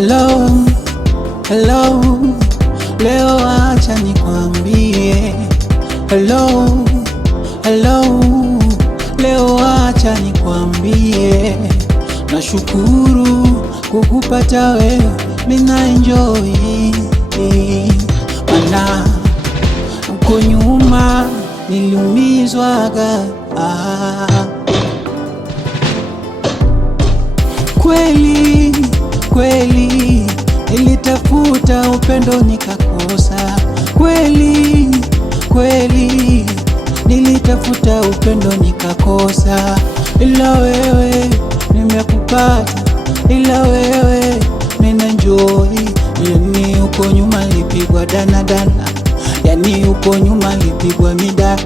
Hello, hello, leo acha nikwambie. Hello, hello, leo acha nikwambie. Nashukuru kukupata wewe, mina enjoy. Mana uko nyuma niliumizwaga. Kweli kweli nilitafuta upendo nikakosa. Kweli kweli nilitafuta upendo nikakosa, ila wewe nimekupata, ila wewe nina enjoy. Yani uko nyuma lipigwa dana, yani uko nyuma lipigwa mida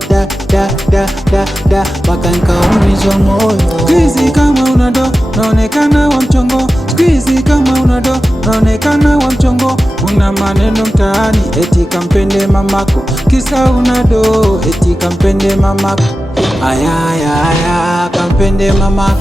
da mpaka nikaumizwa moyo. Squeeze kama unado naonekana wa mchongo, squeeze kama unado naonekana wa mchongo. Una maneno mtaani eti kampende mamako, kisa unado eti kampende mamako. Aya kampende mamako.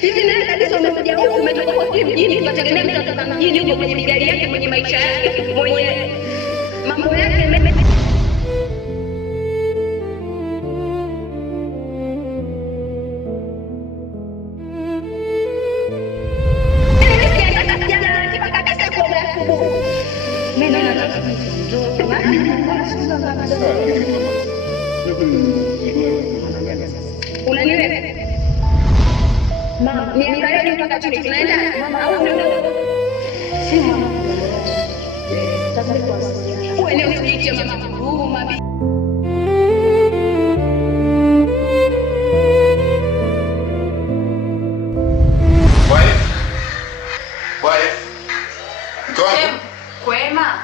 Hivi naye kabisa umekuja huku umetoka kwa mjini, tunategemea mtu atoka mjini huko kwenye gari yake, mwenye maisha yake, mwenye mambo yake. Unanielewa? Mama, niangalie mpaka chini tunaenda au ndio? Si mama. Wewe ni usiiche mama huruma. Kwema.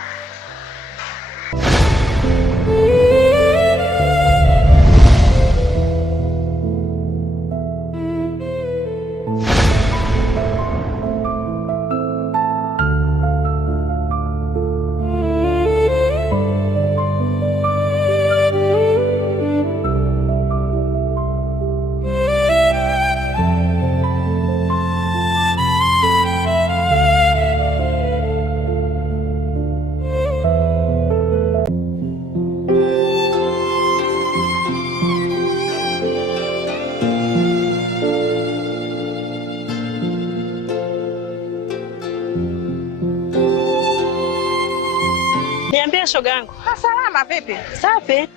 Niambie shoga yangu. Salama vipi? Safi.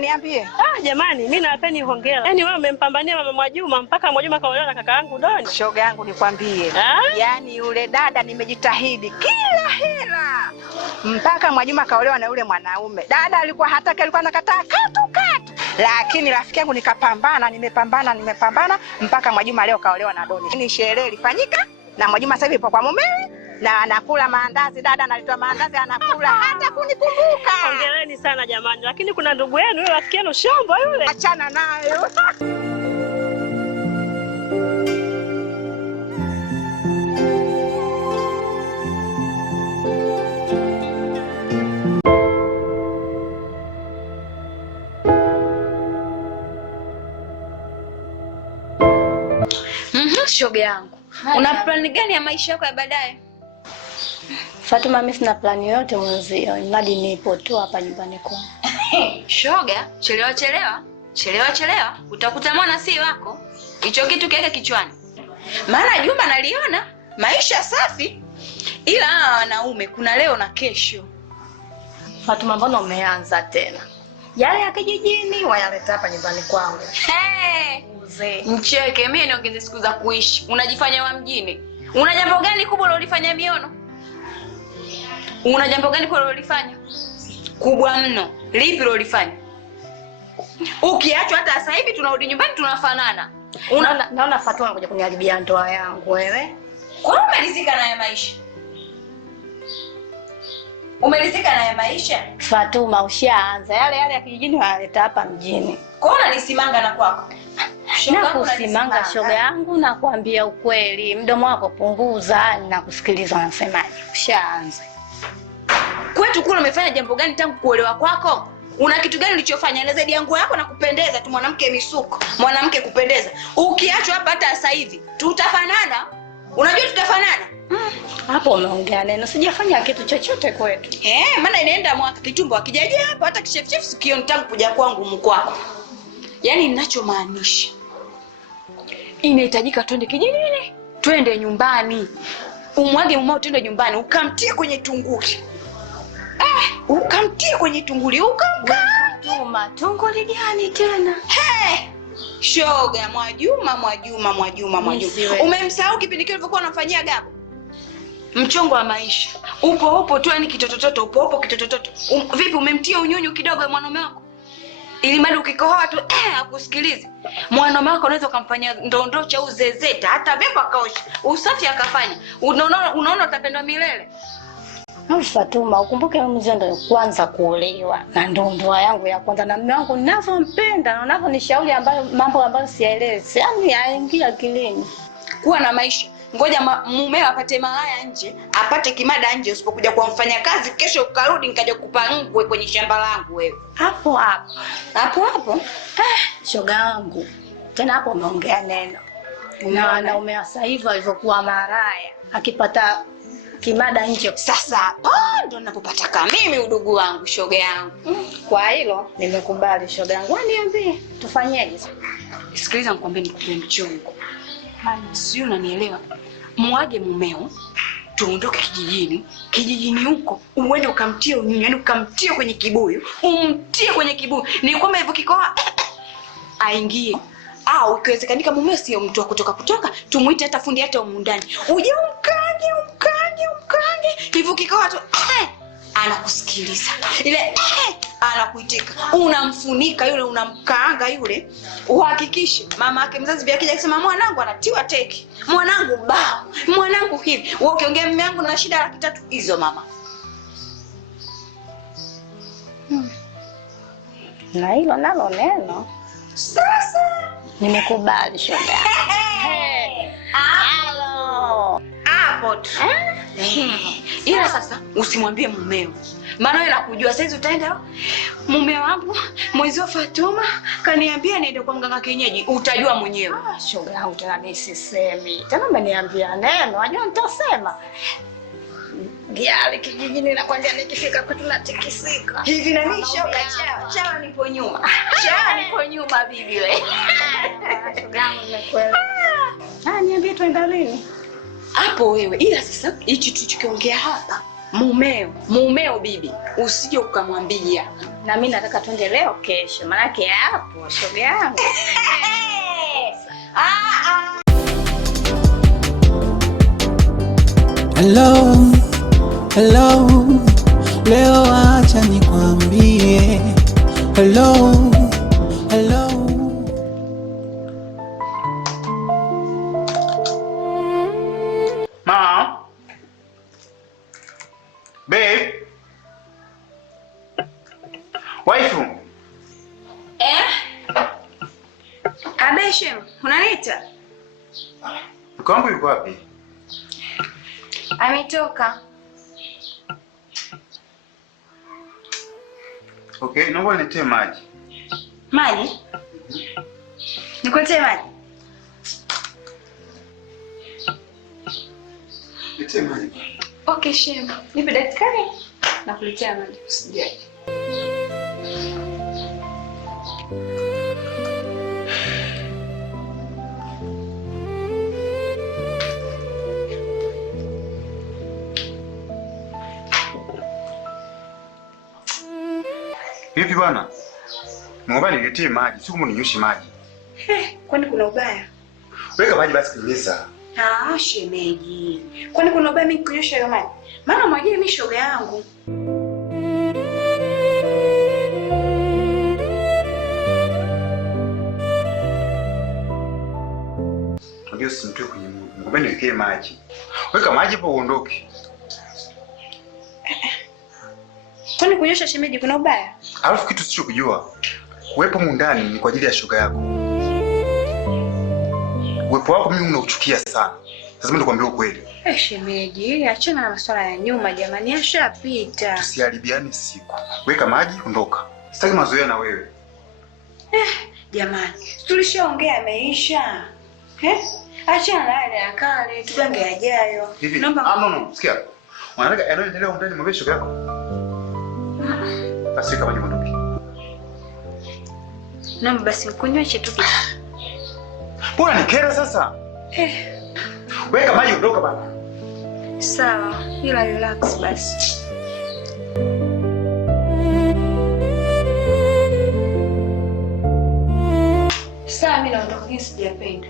Niambie. Jamani, mimi nawapeni hongera. Yaani wewe umempambania mama Mwajuma mpaka Mwajuma kaolewa na kaka yangu Doni. Shoga yangu nikwambie. Yaani yule dada nimejitahidi kila hela. Mpaka Mwajuma kaolewa na yule mwanaume. Dada alikuwa hataki, alikuwa anakataa katu. Lakini rafiki yangu nikapambana, nimepambana mpaka Mwajuma leo kaolewa na Doni. Ni sherehe ilifanyika na Mwajuma sasa hivi yupo kwa mumewe. Na anakula maandazi, dada analitoa maandazi anakula hata kunikumbuka. Hongereni sana jamani, lakini kuna ndugu yenu yule rafiki yenu shombo yule. Achana nayo. Shoga yangu, una plan gani ya maisha yako ya baadaye? Fatuma, mimi sina plani yoyote mwenzio, mradi nipo tu hapa nyumbani kwangu. Shoga, chelewa utakuta mwana si wako. Hicho kitu kiweke kichwani. Maana Juma naliona maisha safi, ila wanaume kuna leo na kesho. Fatuma, mbona umeanza tena? Yale ya kijijini wayaleta hapa nyumbani kwangu. Mcheke, mimi niongeze siku za kuishi. Unajifanya wa mjini. Una jambo gani kubwa ulilofanya miono? Una jambo gani kubwa ulilofanya? Kubwa mno. Lipi ulilofanya? Ukiachwa hata sasa hivi tunarudi nyumbani tunafanana. Naona Fatuma anakuja kuniharibia ndoa yangu wewe. Kwa nini umelizika naye maisha? Umelizika na ya maisha? Fatuma, ushaanza yale ya kijijini wanaleta hapa mjini. Kwaona nisimanga na kwako? Na kusimanga shoga yangu, na kuambia ukweli, mdomo wako punguza, ninakusikiliza unasemaje. Ushaanza. Kwetu kule umefanya jambo gani tangu kuolewa kwako? Una kitu gani ulichofanya? Na zaidi yangu yako na kupendeza tu, mwanamke misuko, mwanamke kupendeza. Ukiachwa hapa hata sasa hivi, tutafanana. Unajua tutafanana? Hapo umeongea neno. Sijafanya kitu chochote kwetu. Maana inaenda mwaka kitumbo akijajia hapa hata kichefuchefu sikioni tangu kuja kwangu mkwako. Yaani ninachomaanisha, inahitajika twende kijijini, twende nyumbani. Umwage mumao twende nyumbani, ukamtie kwenye tunguli. Ukamtie kwenye tunguli, Fatuma, tunguli gani tena? Shoga, Mwajuma. Umemsahau kipindi kile ulivyokuwa unamfanyia Gabo? Mchongo wa maisha. Upo tu, yani kitotototo, upo kitotototo. Vipi umemtia unyunyu kidogo mwanaume wako? Ili mali ukikohoa tu akusikilize. Mwanaume wako unaweza kumfanyia ndondocha au zezeta, hata beba kaosha, usafi akafanya. Unaona utapendwa milele. Fatuma, ukumbuke mimi ndo kwanza kuolewa na ndo ndoa yangu ya kwanza, na mume wangu ninavyompenda na ninavyonishauri mambo ambayo siyaelezi. Yaani haingii akilini. Kuwa na maisha. Ngoja mume apate malaya nje, apate kimada nje, usipokuja kwa mfanya kazi kesho ukarudi nikaja kukupa ngwe kwenye shamba langu wewe. Hapo. Shoga yangu. Tena hapo umeongea neno. Na wanaume wa sasa hivi walivyokuwa maraya, akipata kimada nje. Sasa hapo ndo ninapopata kama mimi udugu wangu, shoga yangu. Kwa hilo nimekubali shoga yangu. Niambie tufanyeje? Sikiliza nikwambie, nikupe mchongo. Sio, unanielewa? Mwage mumeo, tuondoke kijijini huko, uende ukamtie unyunyu, yani ukamtie kwenye kibuyu, umtie kwenye kibuyu. Ni kwamba hivyo kikoa aingie. Au ikiwezekanika mumeo sio mtu wa kutoka, tumuite hata fundi hata humu ndani. Uje umkange. Hivyo kikoa tu anakusikiliza. Ile anakuitika. Unamfunika yule, unamkaanga yule. Uhakikishe mama yake mzazi pia akija kusema mwanangu anatiwa teki, mwanangu bao, mwanangu hivi. Wewe ukiongea mume wangu na shida 300 hizo mama. Na hilo nalo neno. Sasa nimekubali shoga. Halo. Hapo tu. Ila sasa usimwambie mumeo. Maana yeye anakujua saizi utaenda mume wangu mwezi wa Fatuma kaniambia niende kwa mganga kienyeji, utajua mwenyewe. Shoga yangu tena mimi sisemi. Tena umeniambia neno, unajua nitasema. Giali kijijini nakwambia nikifika kwetu natikisika. Hivi na mimi shoga chawa nipo nyuma. Chawa nipo nyuma bibi wewe. Shoga yangu nimekuelewa. Niambie tuenda lini? Hapo wewe. Ila sasa hichi tukiongea hapa, mumeo bibi, usije ukamwambia. Na mimi nataka twende leo kesho, maana yake hapo shoga yangu. Hello, leo acha nikwambie. Hello. Ma. Babe. Waifu. Abeshe, unaniita? Mke wangu yuko wapi? Ametoka. Okay, naomba niletee maji. Maji? Nikuletee maji? Niletee maji. Okay, shema. Nipe dakika nakuletea maji, usijali. Hivi bwana? Naomba niletee maji, siku mninyushi maji. Kwani kuna ubaya? Weka maji basi kimeza. Shemeji. Kwani kuna ubaya mimi kunyosha hiyo maji? Maana mwajie mimi shoga yangu. Ndio simtoe kwenye Mungu. Ngombe niwekee maji. Weka maji hapo uondoke. Kwani kunyosha shemeji kuna ubaya? Alafu kitu sichokujua, uwepo mundani ni kwa ajili ya shoga yako. Uwepo wako mimi unauchukia sana. Lazima nikwambie ukweli. Shemeji, achana na masuala ya nyuma jamani, yashapita. Tusiharibiane siku. Weka maji, ondoka. Sitaki mazoea na wewe. Jamani, tulishaongea yameisha. Achana na yale ya kale, tugange yajayo. Naomba no, sikia. Unataka yanayoendelea ndani mwambie shoga yako. Basi kama ni mwanamke. Naomba basi kunyoshe tu kitu. Bora nikera sasa. Weka maji ondoka bana. Sawa, ila relax basi. Sawa, mimi naondoka, mimi sijapenda.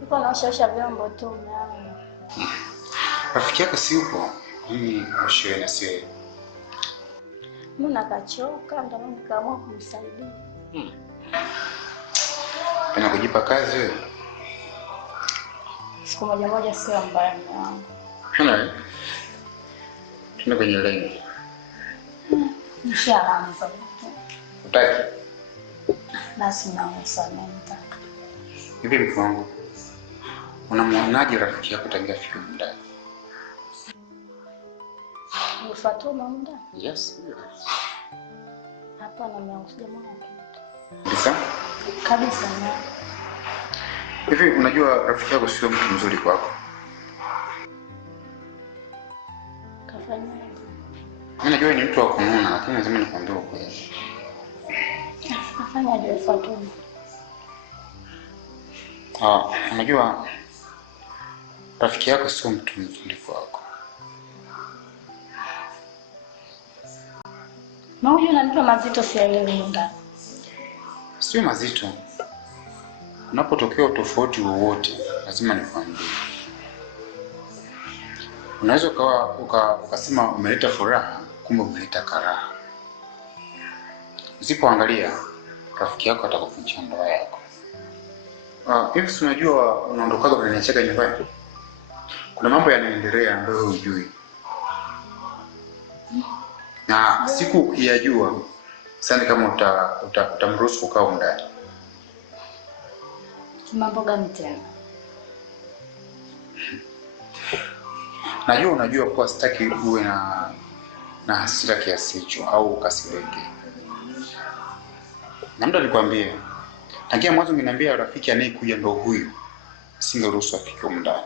Niko naosha vyombo tu mwanangu. Rafiki yako si upo? Mimi oshe na sio. Mimi nakachoka ndio nikaamua kumsaidia. Ana kujipa kazi wewe. Siku moja sio mbaya mwanangu. Hana. Tuna kwenye lengo. Nishaanza. Utaki? Basi naomba nataka. Hivi mke wangu. Unamwonaje rafiki yako tangia fika ndani? Ni Fatuma muda? Yes. Hapana mwanangu, sijamwona kitu. Kabisa? Kabisa na. Hivi unajua rafiki yako sio mtu mzuri kwako? Kafanyaje? Mimi najua ni mtu wa kununa, lakini lazima nikwambie ukweli. Kafanyaje Fatuma? Unajua rafiki yako sio mtu mzuri kwako. Unajua unanipa mazito sielewi ndani. Sio mazito. Unapotokea utofauti wowote, lazima nikwambie. Unaweza ukasema umeleta furaha, kumbe umeleta karaha. Usipoangalia, rafiki yako atakuvunjia ndoa yako. Hivi unajua unaondoka kwa unaniacheka nyumbani? Kuna mambo yanaendelea ambayo hujui. Na siku yajua, sasa kama utamruhusu kukaa ndani. Mambo gani tena? Unajua kwa sitaki uwe na hasira kiasi hicho au ukasirike. Na mtu alikwambia, tangia mwanzo ngeniambia rafiki anayekuja ndo huyu. Singeruhusu afike ndani.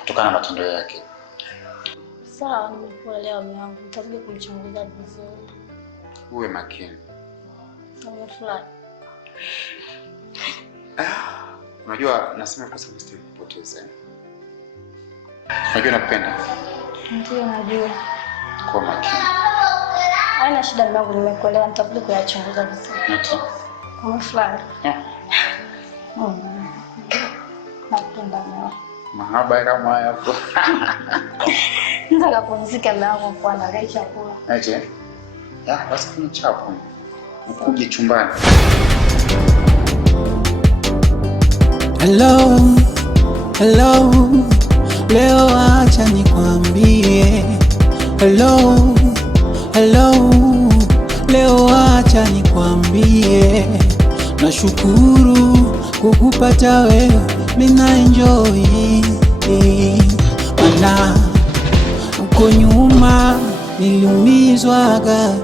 Kutokana na matendo yake. Sawa, nimekuelewa mwanangu. Nitakuja kumchunguza vizuri. Uwe makini. Nimefurahi. Unajua nasema kwa sababu sitaki kupoteza. Unajua nakupenda? Ndio najua. Kwa makini. Haina shida mwanangu, nimekuelewa. Nitakuja kuyachunguza vizuri. Nimefurahi. Yeah. Nakupenda mwanangu. mahaba kama haya hapo. Nataka kupumzika mume wangu kwa angalia chakula. Aje. Ya, basi kuna chapo. Ukuje chumbani. Hello, hello, leo acha nikwambie. Hello, hello, leo acha nikwambie. Nashukuru kukupata wewe, mina enjoy. Mana uko nyuma niliumizwaga.